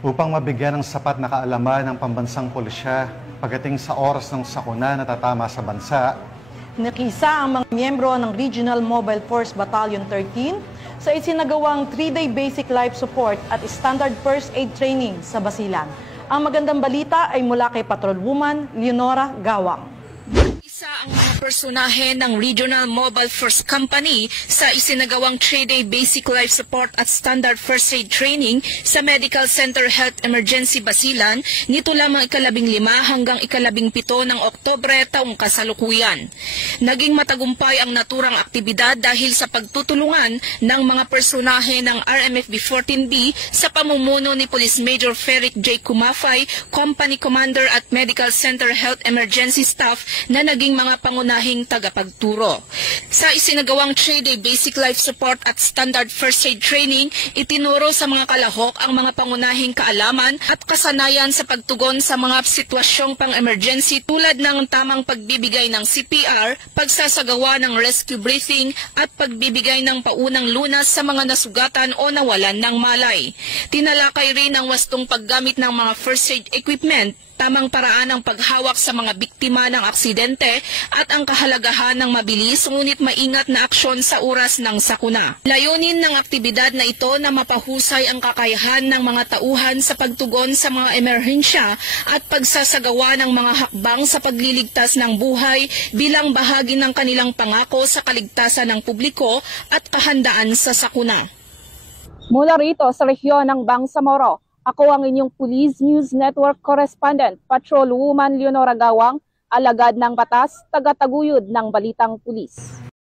upang mabigyan ng sapat na kaalaman ng pambansang pulisya pagdating sa oras ng sakuna na tatama sa bansa. Nakisa ang mga miyembro ng Regional Mobile Force Battalion 13 sa isinagawang 3-day basic life support at standard first aid training sa Basilan. Ang magandang balita ay mula kay Patrolwoman Leonora Gawang. Isa ang mga personahe ng Regional Mobile Force Company sa isinagawang 3-day basic life support at standard first aid training sa Medical Center Health Emergency Basilan nito lamang 15 hanggang 17 ng Oktubre taong kasalukuyan. Naging matagumpay ang naturang aktibidad dahil sa pagtutulungan ng mga personahe ng RMFB 14B sa pamumuno ni Police Major Feric J. Kumafay, Company Commander at Medical Center Health Emergency Staff na naging mga pangunahing tagapagturo. Sa isinagawang 3-day basic life support at standard first aid training, itinuro sa mga kalahok ang mga pangunahing kaalaman at kasanayan sa pagtugon sa mga sitwasyong pang-emergency tulad ng tamang pagbibigay ng CPR, pagsasagawa ng rescue breathing at pagbibigay ng paunang lunas sa mga nasugatan o nawalan ng malay. Tinalakay rin ang wastong paggamit ng mga first aid equipment, tamang paraan ng paghawak sa mga biktima ng aksidente at ang kahalagahan ng mabilis ngunit maingat na aksyon sa oras ng sakuna. Layunin ng aktibidad na ito na mapahusay ang kakayahan ng mga tauhan sa pagtugon sa mga emerhensya at pagsasagawa ng mga hakbang sa pagliligtas ng buhay bilang bahagi ng kanilang pangako sa kaligtasan ng publiko at kahandaan sa sakuna. Mula rito sa rehiyon ng Bangsamoro, ako ang inyong Police News Network Correspondent, Patrolwoman Leonora Gawang, alagad ng batas, tagataguyod ng balitang pulis.